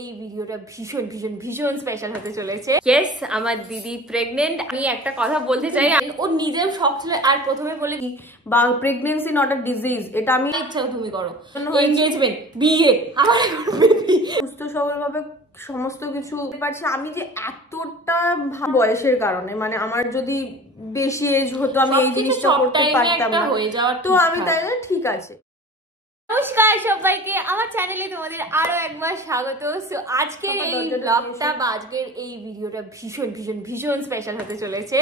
এই ভিডিওটা ভীষণ ভীষণ ভীষণ স্পেশাল হতে চলেছে। ইয়েস, আমার দিদি প্রেগনেন্ট। আমি একটা কথা বলতে চাই, ও নিজের শখ ছিল। আর প্রথমে বলে কি, বা প্রেগনেন্সি নট আ ডিজিজ, এটা আমি ইচ্ছা তুমি করো, এনগেজমেন্ট, বিয়ে, আমার সুস্থ সবল ভাবে সমস্ত কিছু পারছি। আমি যে এতটা বয়সের কারণে, মানে আমার যদি বেশি এজ হতো আমি এই জিনিসটা করতে পারতাম না, তো আমি তাই ঠিক আছে। নমস্কার সবাইকে, আমার চ্যানেলে তোমাদের আরো একবার স্বাগত। সো আজকের এই ব্লগটা বা আজকের এই ভিডিওটা ভীষণ ভীষণ ভীষণ স্পেশাল হতে চলেছে।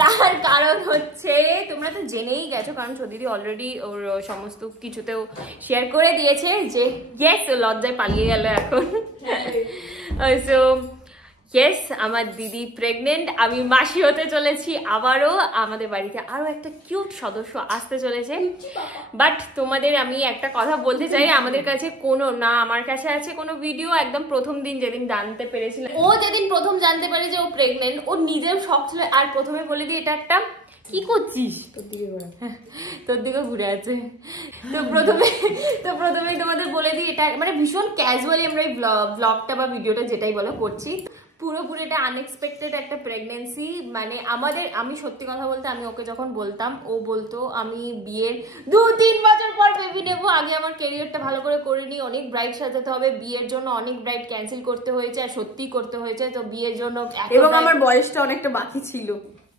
তার কারণ হচ্ছে, তোমরা তো জেনেই গেছো, কারণ সদিদি অলরেডি ওর সমস্ত কিছুতেও শেয়ার করে দিয়েছে যে ইয়েস, লজ্জায় পালিয়ে গেল এখন। সো ইয়েস, আমার দিদি প্রেগনেন্ট, আমি মাসি হতে চলেছি। আবারও আমাদের বাড়িতে আরো একটা কিউট সদস্য আসতে চলেছে। বাট তোমাদের আমি একটা কথা বলতে চাই, আমাদের কাছে কোনো না, আমার কাছে আছে কোনো ভিডিও একদম প্রথম দিন যেদিন জানতে পেরেছিলাম, ও যেদিন প্রথম জানতে পারে যে ও প্রেগনেন্ট, ও নিজের শখ ছিল। আর প্রথমে বলে দিই, এটা একটা কি করছিস, তোর দিকে ঘুরে আছে। তো প্রথমেই তোমাদের বলে দিই, এটা মানে ভীষণ ক্যাজুয়ালি আমরা এই ব্লগটা বা ভিডিওটা যেটাই বলো করছি। পুরোপুরি এটা আনএক্সপেক্টেড একটা প্রেগনেন্সি। মানে আমি সত্যি কথা বলতে, আমি ওকে যখন বলতাম, ও বলতো আমি বিয়ের 2-3 বছর পর বেবি নেবো, আগে আমার ক্যারিয়ারটা ভালো করে করিনি, অনেক ব্রাইড সাজাতে হবে, বিয়ের জন্য অনেক ব্রাইড ক্যান্সেল করতে হয়েছে, আর সত্যি করতে হয়েছে। তো বিয়ের জন্য এবং আমার বয়সটা অনেকটা বাকি ছিল,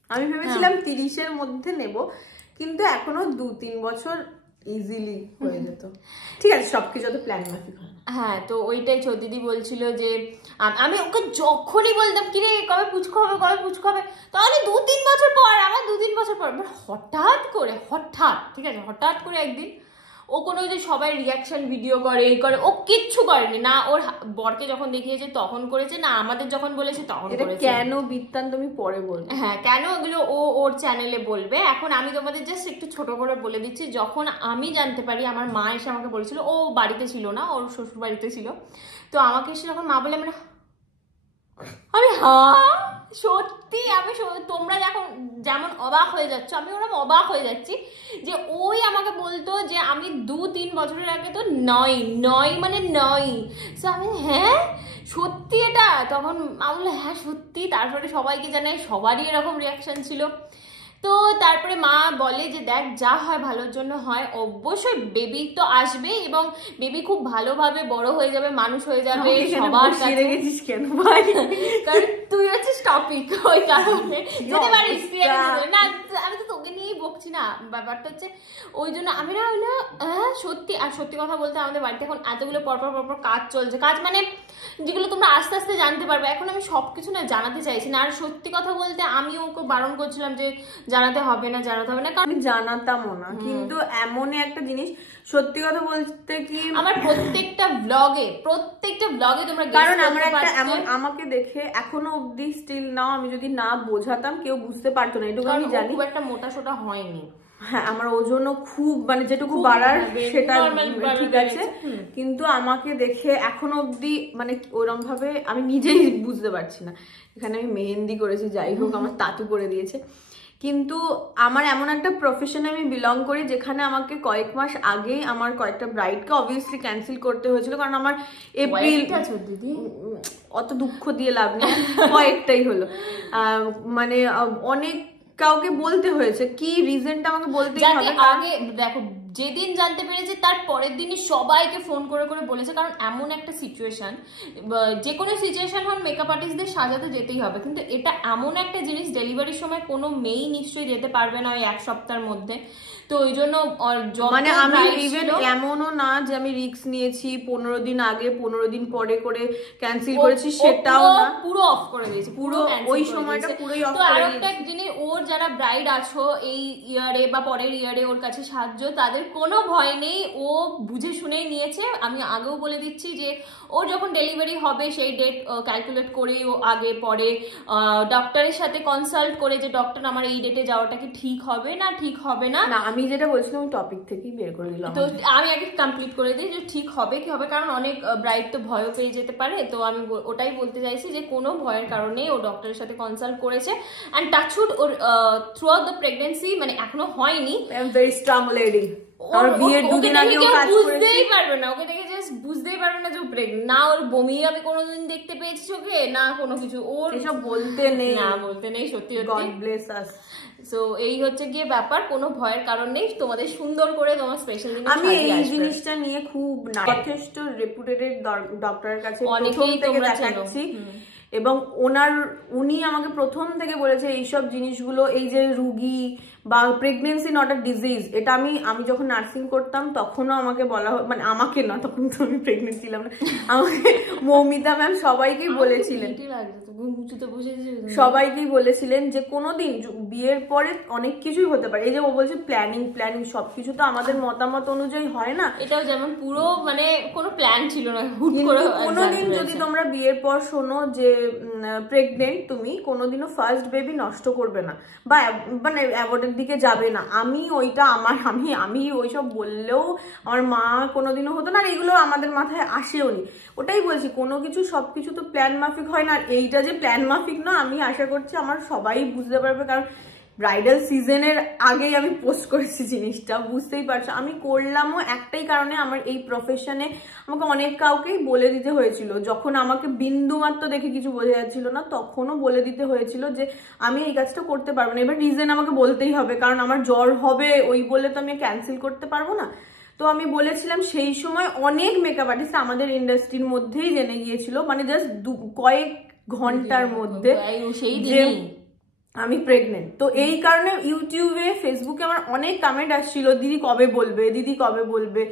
আমি ভেবেছিলাম 30-এর মধ্যে নেব, কিন্তু এখনো 2-3 বছর ইজিলি হয়ে যেত। ঠিক আছে, সবকিছু তো প্ল্যান মাফিক হয়। হ্যাঁ, তো ওইটাই দিদি বলছিল যে আমি ওকে যখনই বলতাম কিরে কবে পুচকু হবে, কবে পুচকু হবে, তাহলে 2-3 বছর পর, আবার 2-3 বছর পর। হঠাৎ করে ঠিক আছে, হঠাৎ করে একদিন ও কোনো যে সবাই রিয়াকশন ভিডিও করে, এই করে, ও কিচ্ছু করেনি না। ওর বরকে যখন দেখিয়েছে তখন করেছে, না আমাদের যখন বলেছে তখন করেছে। কেন বৃত্তান্ত আমি পরে বলবো। হ্যাঁ, কেন ওগুলো ওর চ্যানেলে বলবে। এখন আমি তোমাদের জাস্ট একটু ছোট করে বলে দিচ্ছি। যখন আমি জানতে পারি, আমার মা এসে আমাকে বলেছিল, ও বাড়িতে ছিল না, ওর শ্বশুর বাড়িতে ছিল, তো আমাকে এসে যখন মা বলে, আমি সত্যি তোমরা যেমন অবাক হয়ে যাচ্ছ, আমি ওরকম অবাক হয়ে যাচ্ছি যে ওই আমাকে বলতো যে আমি 2-3 বছরের আগে তো নয় মানে নয়। সো আমি হ্যাঁ সত্যি এটা, তখন আমি বললাম হ্যাঁ সত্যি। তারপরে সবাইকে জানাই, সবারই এরকম রিয়াকশন ছিল। তো তারপরে মা বলে যে দেখ, যা হয় ভালোর জন্য হয়, অবশ্যই বেবি তো আসবে এবং বেবি খুব ভালোভাবে বড় হয়ে যাবে, মানুষ হয়ে যাবে সবার কাছে। কেন ভাই? কারণ তুই হচ্ছিস টপিক, ওই কারণে যেতে পারিস না। আমি তো তোকে নিয়েই বকছি না, ব্যাপারটা হচ্ছে ওই জন্য আমি না হইলো সত্যি। আর সত্যি কথা বলতে, আমাদের বাড়িতে এখন এতগুলো পরপর কাজ চলছে, কাজ মানে যেগুলো তোমরা আস্তে আস্তে জানতে পারবে। এখন আমি সবকিছু না জানাতে চাইছি না। আর সত্যি কথা বলতে, আমি ওকে বারণ করছিলাম যে জানাতে হবে না, কারণ আমি জানাতামও না। কিন্তু এমনই একটা জিনিস, সত্যি কথা বলতে কি, আমার প্রত্যেকটা ব্লগে তোমরা, কারণ আমার একটা এমন, আমাকে দেখে এখনো অবধি স্টিল নাও আমি যদি না বোঝাতাম কেউ বুঝতে পারতো না, এটুকু আমি জানি। খুব একটা মোটা সোটা হয়নি। হ্যাঁ, আমার ওজনও খুব, মানে যেটুকু বাড়ার সেটা ঠিক আছে, কিন্তু আমাকে দেখে এখনো অবধি মানে ওরম ভাবে আমি নিজেই বুঝতে পারছি না। এখানে আমি মেহেন্দি করেছি, যাই হোক, আমার তাতু করে দিয়েছে, কিন্তু আমার এমন একটা প্রফেশনে আমি বিলং করি যেখানে আমাকে কয়েক মাস আগে আমার কয়েকটা ব্রাইডকে অবভিয়াসলি ক্যান্সেল করতে হয়েছিল, কারণ আমার এপ্রিল, অত দুঃখ দিয়ে লাভ নেই, কয়েকটাই হলো, মানে অনেক কাউকে বলতে হয়েছে। কি রিজনটা আমাকে বলতেই হবে। আগে দেখো, যেদিন জানতে পেরেছে তার পরের দিনই সবাইকে ফোন করে বলেছে, কারণ এমন একটা সিচুয়েশন, যে কোনো সিচুয়েশন হন মেকআপ আর্টিস্টদের সাজাতে যেতেই হবে। কিন্তু এটা এমন একটা জিনিস, ডেলিভারির সময় কোনো মেয়েই নিশ্চয়ই যেতে পারবে না ওই 1 সপ্তাহের মধ্যে। তো ওই জন্য মানে আমি ইভেন এমনও না যে আমি রিস্ক নিয়েছি 15 দিন আগে 15 দিন পরে করে ক্যান্সেল করেছি, সেটাও না, পুরো অফ করে দিয়েছে, পুরো ওই সময়টা পুরোই অফ করে দিয়েছে। তো আরেকটা জিনিস, ওর যারা ব্রাইড আছো এই ইয়ারে বা পরের ইয়ারে ওর কাছে সাহায্য, তাদের কোনো ভয় নেই, ও বুঝে শুনেই নিয়েছে। আমি আগেও বলে দিচ্ছি যে ওর যখন ডেলিভারি হবে সেই ডেট ক্যালকুলেট করে ও আগে পরে ডক্টরের সাথে কনসাল্ট করে যে ডক্টর আমার এই ডেটে যাওয়াটা কি ঠিক হবে না ঠিক হবে না। আমি যেটা বলছিলাম ওই টপিক থেকেই বের করে দিলাম, তো আমি আগে কমপ্লিট করে দিই যে ঠিক হবে কি হবে, কারণ অনেক ব্রাইড তো ভয়ও পেয়ে যেতে পারে। তো আমি ওটাই বলতে চাইছি যে কোনো ভয়ের কারণে ও ডক্টরের সাথে কনসাল্ট করেছে। And touch wood or through out the pregnancy, মানে এখনো হয়নি, I am very strong lady, আমার বিয়ের 2 দিন আগে ও কাজ করেছে, বুঝতেই পারবে না, ওকে দেখে জাস্ট জাস্ট বুঝতেই পারবে না যে ও প্রেগনেন্ট। না ওর বমি আমি কোনোদিন দেখতে পেয়েছি চোখে, না কোনো কিছু। ওর এসব বলতে নেই, না বলতে নেই, সত্যি গড ব্লেস আস। সো এই হচ্ছে গিয়ে ব্যাপার, কোনো ভয়ের কারণ নেই, তোমাদের সুন্দর করে তোমার স্পেশাল জিনিস আমি এই জিনিসটা নিয়ে খুব যথেষ্ট রেপুটেড ডক্টরের কাছে প্রথম থেকে দেখাচ্ছি, এবং উনি আমাকে প্রথম থেকে বলেছে এইসব জিনিসগুলো, এই যে রুগী বা প্রেগনেন্সি নট আ ডিজিজ, এটা আমি যখন নার্সিং করতাম তখনও আমাকে বলা, মানে আমাকে না, তখন তো আমি প্রেগনেন্ট ছিলাম না, আমাকে মৌমিতা ম্যাম সবাইকেই বলেছিলেন, সবাইকেই বলেছিলেন যে কোনোদিন বিয়ের পরে অনেক কিছুই হতে পারে। এই যে ও বলছে প্ল্যানিং সবকিছু তো আমাদের মতামত অনুযায়ী হয় না, এটাও যেমন পুরো মানে কোনো প্ল্যান ছিল না, হুট করে। কোনোদিন যদি তোমরা বিয়ের পর শোনো যে প্রেগনেন্ট, তুমি কোনোদিনও ফার্স্ট বেবি নষ্ট করবে না বা মানে অ্যাবর্টের দিকে যাবে না। আমি ওইটা আমি ওইসব বললেও আমার মা কোনোদিনও হতো না, আর এগুলো আমাদের মাথায় আসেও নি। ওটাই বলছি, কোনো কিছু সবকিছু তো প্ল্যান মাফিক হয় না, আর এইটা যে প্ল্যান মাফিক না, আমি আশা করছি আমার সবাই বুঝতে পারবে, কারণ ব্রাইডাল সিজনের আগেই আমি পোস্ট করেছি জিনিসটা, বুঝতেই পারছো। আমি করলামও একটাই কারণে, আমার এই প্রফেশনে আমাকে অনেক কাউকেই বলে দিতে হয়েছিল, যখন আমাকে বিন্দুমাত্র দেখে কিছু বোঝা যাচ্ছিল না তখনও বলে দিতে হয়েছিল যে আমি এই কাজটা করতে পারবো না। এবার রিজন আমাকে বলতেই হবে, কারণ আমার জ্বর হবে ওই বলে তো আমি ক্যান্সেল করতে পারবো না। তো আমি বলেছিলাম, সেই সময় অনেক মেকআপ আর্টিস্ট আমাদের ইন্ডাস্ট্রির মধ্যেই জেনে গিয়েছিল, মানে জাস্ট কয়েক ঘন্টার মধ্যে যে আমি প্রেগনেন্ট। তো এই কারণে ইউটিউবে ফেসবুকে আমার অনেক কমেন্ট আসছিল, দিদি কবে বলবে।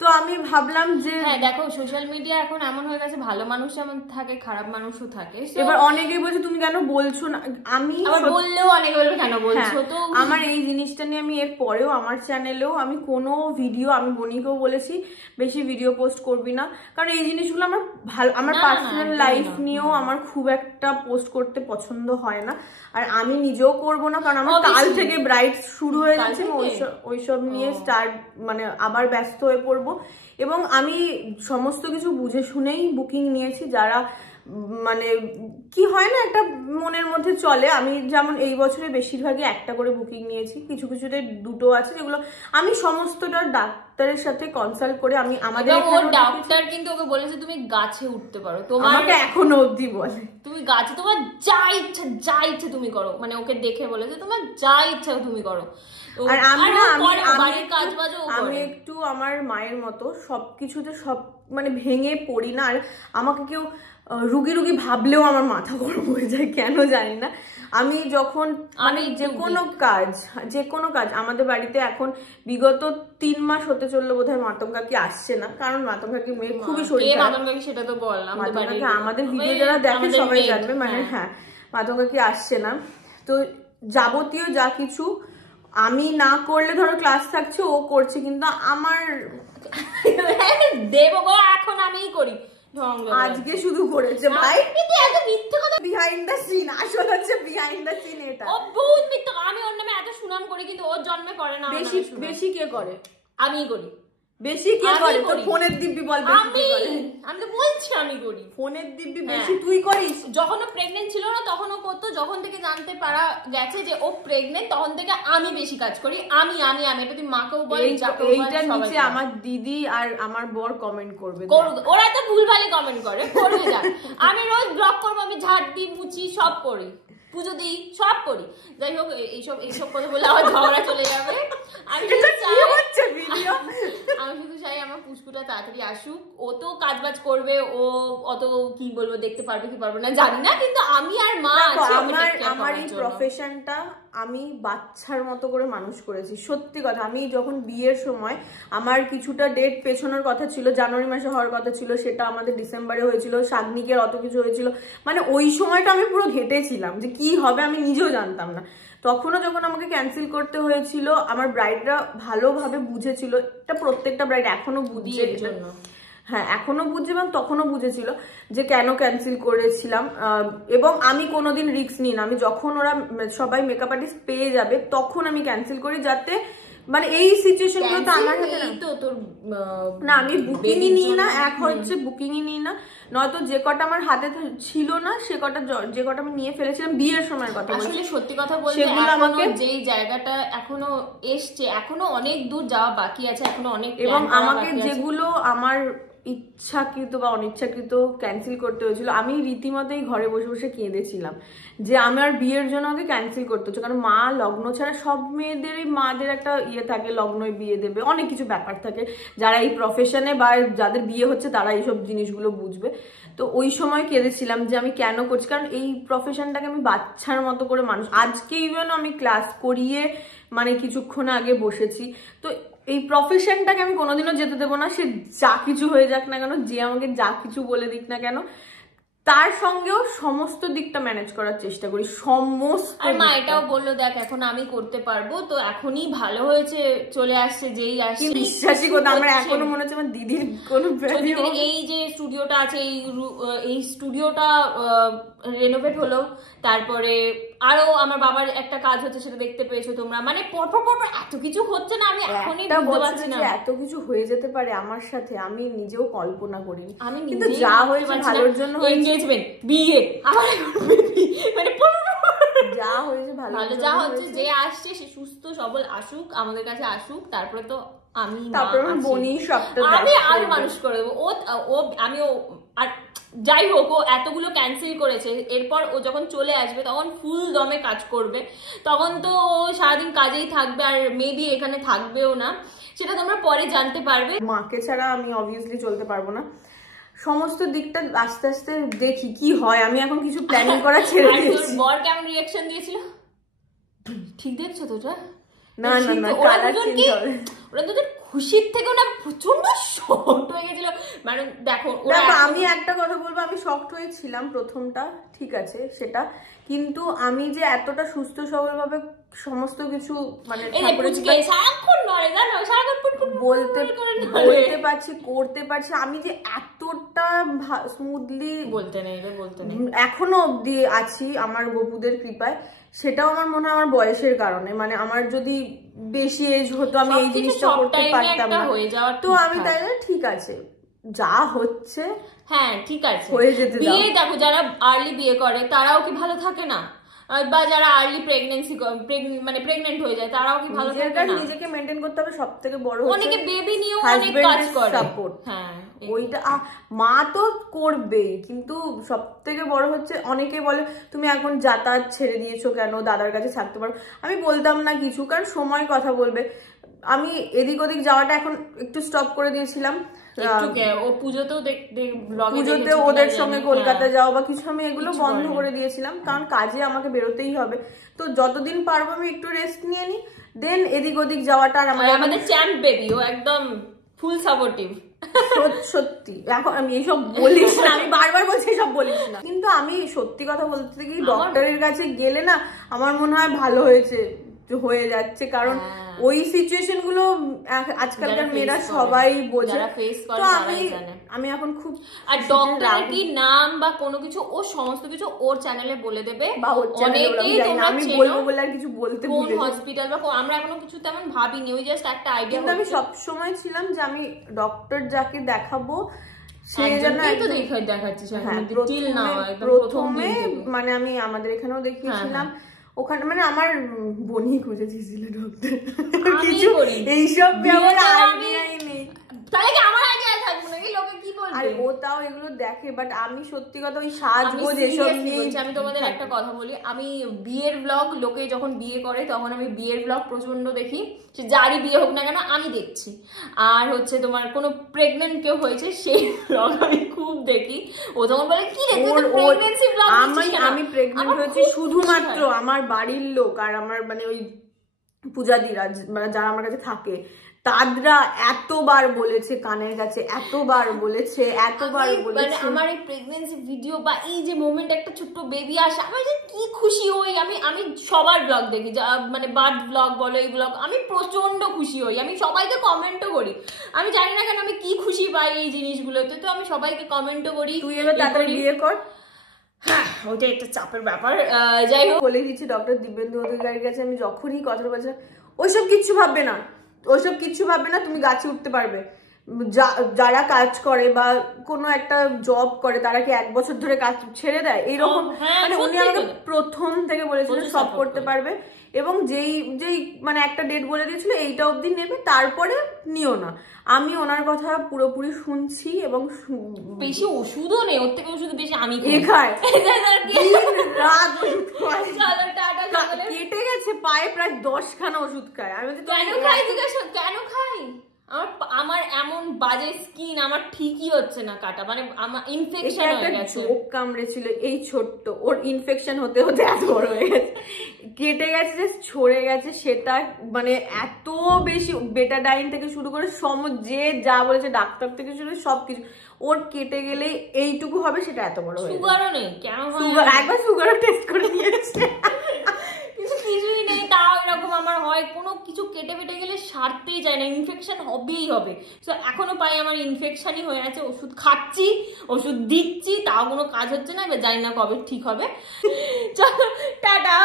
তো আমি ভাবলাম যে হ্যাঁ দেখো, সোশ্যাল মিডিয়া এখন এমন হয়ে গেছে, ভালো মানুষ যেমন থাকে খারাপ মানুষও থাকে। এবার অনেকেই বলছে তুমি কেন বলছো না, আমি বললেও অনেকে বলবে কেন বলছো। তো আমার এই জিনিসটা নিয়ে আমি এর পরেও আমার চ্যানেলেও আমি কোনো ভিডিও, আমি বনিকেও বলেছি বেশি ভিডিও পোস্ট করবি না, কারণ এই জিনিসগুলো আমার ভালো, আমার পার্সোনাল লাইফ নিয়েও আমার খুব একটা পোস্ট করতে পছন্দ হয় না, আর আমি নিজেও করব না, কারণ আমার কাল থেকে ব্রাইড শুরু হয়ে গেছে, ওইসব নিয়ে মানে আবার ব্যস্ত হয়ে পড়বো। এবং আমি সমস্ত কিছু বুঝে শুনেই বুকিং নিয়েছি, যারা মানে কি হয় না একটা মনের মধ্যে চলে। আমি যেমন এই বছরে বেশিরভাগই একটা করে বুকিং নিয়েছি, কিছুতে দুটো আছে, যেগুলো আমি সমস্তটা ডাক্তারের সাথে কনসাল্ট করে আমি আমাদের ডাক্তার কিন্তু ওকে বলেছে তুমি গাছে উঠতে পারো, তোমাকে এখনো অবধি বলে তুমি গাছে, তোমার যা ইচ্ছা তুমি করো, মানে ওকে দেখে বলেছে তোমার যা ইচ্ছা তুমি করো। আর আমি একটু আমার মায়ের মতো সবকিছুতে সব মানে ভেঙে পড়ি না, আর আমাকে কেউ রুগী ভাবলেও আমার মাথা গরম হয়ে যায়, কেন জানি না। আমি যখন মানে যে কোনো কাজ আমাদের বাড়িতে এখন বিগত 3 মাস হতে চললো বোধহয় মাতম কাকি আসছে না, কারণ মাতম কাকি মেয়ের খুবই শরীর খারাপ। সেটা তো বললাম, আমাদের ভিডিও যারা দেখে সবাই জানবে, মানে হ্যাঁ মাতম কাকি আসছে না। তো যাবতীয় যা কিছু আমি না করলে, ধরো ক্লাস থাকছে ও করছে, কিন্তু আমার দেব গো এখন আমিই করি, আজকে শুধু করেছে ভাই, এত মিথ্যে কথা, বিহাইন্ড দ্য সিন, আসল হচ্ছে বিহাইন্ড দ্য সিন এটা। ও বহুত মিথ্যে, আমি ওর নামে এত সুনাম করি, কিন্তু ওর জন্মে করে না। বেশি কে করে? আমিই করি। বেশি কে করে? তো ফোনের দিব্যি বল বেশি কে করে? আমি তো বলছি আমি করি। ফোনের দিব্যি বেশি তুই করিস? যখন ও প্রেগন্যান্ট ছিল না তখন ও করতো, যখন থেকে জানতে পারা গেছে যে ও প্রেগন্যান্ট তখন থেকে আমি বেশি কাজ করি। আমি এটা তুই মাকেও বল, যাকেও বল, এইটা নিচে আমার দিদি আর আমার বর কমেন্ট করবে, ওরা তো ভুলভালে কমেন্ট করে যা। আমি রোজ ব্লগ করবো, আমি ঝাড় দিই, মুছি, সব করি, পুজো দিই, সব করি। যাই হোক, এইসব কথা বলে আমার ঝগড়া চলে যাবে। আমি শুধু চাই আমার পুষ্কুটা তাড়াতাড়ি আসুক। ও তো কাজবাজ করবে, ও অত কি বলবো দেখতে পারবে কি পারবে না জানি না, কিন্তু আমি আর মা আমার এই প্রফেশনটা আমি বাচ্চার মতো করে মানুষ করেছি। সত্যি কথা, আমি যখন বিয়ের সময় আমার কিছুটা ডেট পেছানোর কথা ছিল, জানুয়ারি মাসে হওয়ার কথা ছিল, সেটা আমাদের ডিসেম্বরে হয়েছিল, শাগনিকের অত কিছু হয়েছিল, মানে ওই সময়টা আমি পুরো ঘেটেছিলাম যে কি হবে আমি নিজেও জানতাম না। তখনও যখন আমাকে ক্যান্সেল করতে হয়েছিল, আমার ব্রাইডরা ভালোভাবে বুঝেছিল, এটা প্রত্যেকটা ব্রাইড এখনো বুঝছে, হ্যাঁ এখনো বুঝছে এবং তখনও বুঝেছিল যে কেন ক্যান্সেল করেছিলাম। এবং আমি কোনোদিন রিস্ক নিই না, আমি যখন ওরা সবাই মেকআপ আর্টিস্ট পেয়ে যাবে তখন আমি ক্যান্সেল করি, যাতে মানে এই সিচুয়েশন গুলো তো আমার হাতে না। আমি বুকিংই নিই না, এক হচ্ছে বুকিংই নিই না, নয়তো যে কটা আমার হাতে ছিল না যে কটা আমি নিয়ে ফেলেছিলাম বিয়ের সময়ের কথা বলছি। আসলে সত্যি কথা বলতে সেগুলো আমাকে যেই জায়গাটা এখনো এসছে, এখনো অনেক দূর যাওয়া বাকি আছে, এখনো অনেক, এবং আমাকে যেগুলো আমার ইচ্ছাকৃত বা অনিচ্ছাকৃত ক্যান্সেল করতে হয়েছিল। আমি রীতিমতোই ঘরে বসে বসে কেঁদেছিলাম যে আমার বিয়ের জন্য আমাকে ক্যান্সেল করতে হচ্ছে, কারণ মা লগ্ন ছাড়া সব মেয়েদেরই মাদের একটা ইয়ে থাকে, লগ্নই বিয়ে দেবে, অনেক কিছু ব্যাপার থাকে, যারা এই প্রফেশনে বা যাদের বিয়ে হচ্ছে তারা এইসব জিনিসগুলো বুঝবে। তো ওই সময় কেঁদেছিলাম যে আমি কেন করছি, কারণ এই প্রফেশনটাকে আমি বাচ্চার মতো করে মানুষ, আজকে ইভেন আমি ক্লাস করিয়ে মানে কিছুক্ষণ আগে বসেছি, তো এই প্রফেশনটাকে আমি কোনোদিনও যেতে দেবো না। সে যা কিছু হয়ে যাক না কেন, যে আমাকে যা কিছু বলে দিক না কেন, তার সঙ্গেও সমস্ত দিকটা ম্যানেজ করার চেষ্টা করি, সমস্ত। আর মা এটাও বললো, দেখ এখন আমি করতে পারবো, তো এখনই ভালো হয়েছে চলে আসছে, যেই আসছে বিশ্বাসই করতে আমার এখনো মনে হচ্ছে আমার দিদির কোনো এই যে স্টুডিওটা আছে, এই স্টুডিওটা রেনোভেট হলো, তারপরে আরো আমার বাবার একটা কাজ হচ্ছে, সেটা দেখতে পেয়েছো তোমরা, মানে পরপর এত কিছু হচ্ছে না, আমি এখনই বুঝতে পারছি না এত কিছু হয়ে যেতে পারে আমার সাথে, আমি নিজেও কল্পনা করিনি। আমি কিন্তু যা হয়েছে ভালোর জন্য, এনগেজমেন্ট, বিয়ে, আমার মানে যা হয়েছে ভালো, যা হচ্ছে, যে আসছে সে সুস্থ সবল আসুক, আমাদের কাছে আসুক, তারপরে তো আমি আরো মানুষ করে দেবো। আমিও আর যাই হোক, ও এতগুলো ক্যান্সেল করেছে, এরপর ও যখন চলে আসবে তখন ফুল দমে কাজ করবে, তখন তো ও সারাদিন কাজেই থাকবে, আর মেবি এখানে থাকবেও না, সেটা তোমরা পরে জানতে পারবে। মাকে ছাড়া আমি অবভিয়াসলি চলতে পারবো না, সমস্ত দিকটা আস্তে আস্তে দেখি কি হয়। আমি এখন কিছু প্ল্যানিং করা ছেড়ে দিয়েছি। বর কেমন রিঅ্যাকশন দিয়েছিল ঠিক দেখছো তো? না না না, কালার চেঞ্জ হবে। ওরা তো খুশির থেকেও না প্রচন্ড শকড হয়ে গেছিল। মানে দেখো আমি একটা কথা বলবো, আমি শকড হয়েছিলাম প্রথমটা, ঠিক আছে সেটা, কিন্তু আমি যে এতটা সুস্থ সবল ভাবে সমস্ত কিছু মানে বলতে পারছি, করতে পারছি, আমি যে এতটা স্মুথলি বলতে নেই এখনো অব্দি আছি আমার গপুদের কৃপায়, সেটাও আমার মনে হয় আমার বয়সের কারণে। মানে আমার যদি বেশি এজ হতো আমি এই জিনিসটা করতে পারতাম না, তো আমি তাই ঠিক আছে যা হচ্ছে, হ্যাঁ ঠিক আছে হয়ে যেতে দাও। বিয়ে দেখো, যারা আর্লি বিয়ে করে তারাও কি ভালো থাকে না, বা যারা আর্লি প্রেগন্যান্সি মানে প্রেগন্যান্ট হয়ে যায় তারাও কি ভালো থাকে না? নিজেকে মেইনটেইন করতে হবে, সবথেকে বড় হচ্ছে অনেকে বেবি নিয়েও অনেক কাজ করে, সাপোর্ট। হ্যাঁ ওইটা মা তো করবেই, কিন্তু সবথেকে বড় হচ্ছে অনেকে বলে তুমি এখন যাতায়াত ছেড়ে দিয়েছো কেন, দাদার কাছে থাকতে পারো। আমি বলতাম না কিছু, কারণ সময় কথা বলবে। আমি এদিক ওদিক যাওয়াটা এখন একটু স্টপ করে দিয়েছিলাম, পুজোতেও ওদের সঙ্গে কলকাতা যাওয়া বা কিছু, আমি এগুলো বন্ধ করে দিয়েছিলাম, কারণ কাজে আমাকে বেরোতেই হবে। তো যতদিন পারবো আমি একটু রেস্ট নিয়ে নিই, দেন এদিক ওদিক যাওয়াটা। আর আমাদের চ্যাম্প বেবি, ও একদম ফুল সাপোর্টিভ। সত্যি এখন আমি এইসব বলিস না, আমি বারবার বলছি এইসব বলিস না, কিন্তু আমি সত্যি কথা বলতে কি ডক্টরের কাছে গেলে না আমার মনে হয় ভালো হয়ে যাচ্ছে, কারণ ওই সিচুয়েশন গুলো আজকালকার মেয়েরা সবাই বোঝে, তো আমি এখন খুব। আর ডক্টরের কি নাম বা কোনো কিছু ও সমস্ত কিছু ওর চ্যানেলে বলে দেবে, বা অনেকেই তোমরা আমি বলবো বলে আর কিছু বলতে ভুলে যাই। হসপিটাল বা আমরা এখনো কিছু তেমন ভাবিনি, ওই জাস্ট একটা আইডিয়া। কিন্তু আমি সব সময় ছিলাম যে আমি ডক্টর যাকে দেখাবো সেই জন্য দেখাচ্ছি। প্রথমে মানে আমি আমাদের এখানেও দেখিয়েছিলাম, ওখানে মানে আমার বোনই খুঁজে দিয়েছিল ডক্টর, কিছু এইসব আইডিয়াই নেই। তাহলে কি আমার আইডিয়া থাকবো নাকি, লোকে কি বলবে? আর ও তাও এগুলো দেখে, বাট আমি সত্যি কথা ওই সাজগোজ এসব নিয়ে। আমি তোমাদের একটা কথা বলি, আমি বিয়ের ব্লগ, লোকে যখন বিয়ে করে তখন আমি বিয়ের ব্লগ প্রচন্ড দেখি, সে যারই বিয়ে হোক না কেন আমি দেখছি। আর হচ্ছে তোমার কোনো প্রেগনেন্ট কেউ হয়েছে সেই ব্লগ আমি খুব দেখি, ও তখন বলে কি রে তুই তো প্রেগন্যান্সি ব্লগ দিচ্ছিস কেন? আমি প্রেগনেন্ট হয়েছি শুধুমাত্র আমার বাড়ির লোক আর আমার মানে ওই পূজাদিরা মানে যারা আমার কাছে থাকে তাদরা এতবার বলেছে কানের কাছে, এতবার বলেছে মানে আমার এই প্রেগন্যান্সি ভিডিও বা এই যে মোমেন্ট, একটা ছোট্ট বেবি আসে, আমার যে কি খুশি হই। আমি সবার ব্লগ দেখি, মানে বার্থ ব্লগ বলো, এই ব্লগ আমি প্রচন্ড খুশি হই, আমি সবাইকে কমেন্টও করি। আমি জানি না কেন আমি কি খুশি পাই এই জিনিসগুলোতে, তো আমি সবাইকে কমেন্টও করি। তুই এবার তাড়াতাড়ি বিয়ে কর। হ্যাঁ ওটা একটা চাপের ব্যাপার। যাই হোক, বলে দিচ্ছি ডক্টর দিব্যেন্দু অধিকারীর কাছে আমি যখনই কথা বলছিলাম, ওইসব কিচ্ছু ভাববে না, তুমি গাছে উঠতে পারবে, যারা কাজ করে বা কোনো একটা জব করে তারা কি 1 বছর ধরে কাজ ছেড়ে দেয় এইরকম, মানে উনি আমাকে প্রথম থেকে বলেছিলেন সব করতে পারবে, এবং যেই মানে একটা ডেট বলে দিয়েছিল এইটা অবধি নেবে, তারপরে নিও না। আমি ওনার কথা পুরোপুরি শুনছি এবং বেশি ওষুধও নেই, ওর থেকে ওষুধ বেশি আমি খাই, কেটে গেছে পায়ে প্রায় 10 খানা ওষুধ খায়। আমি কেন খাই? আমার এমন বাজে স্কিন, আমার ঠিকই হচ্ছে না কাটা, মানে আমার ইনফেকশন হয়ে গেছে। চোখ কামড়েছিল এই ছোট্ট, ওর ইনফেকশন হতে হতে এত বড় হয়ে গেছে, কেটে গেছে যে ছড়ে গেছে, সেটা মানে এত বেশি বেটাডাইন থেকে শুরু করে যে যা বলেছে ডাক্তার থেকে শুরু করে সবকিছু, ওর কেটে গেলে এইটুকু হবে, সেটা এত বড় হয়ে সুগারও নেই কেন? একবার সুগারও টেস্ট করে নিয়েছে, কিছুই নেই, তাও এরকম আমার হয়। কোনো কিছু কেটে বেটে গেলে সারতেই যায় না, ইনফেকশন হবেই হবে। তো এখনো পাই আমার ইনফেকশনই হয়ে আছে, ওষুধ খাচ্ছি, ওষুধ দিচ্ছি, তাও কোনো কাজ হচ্ছে না। এবার জানি না কবে ঠিক হবে। চলো টাটা।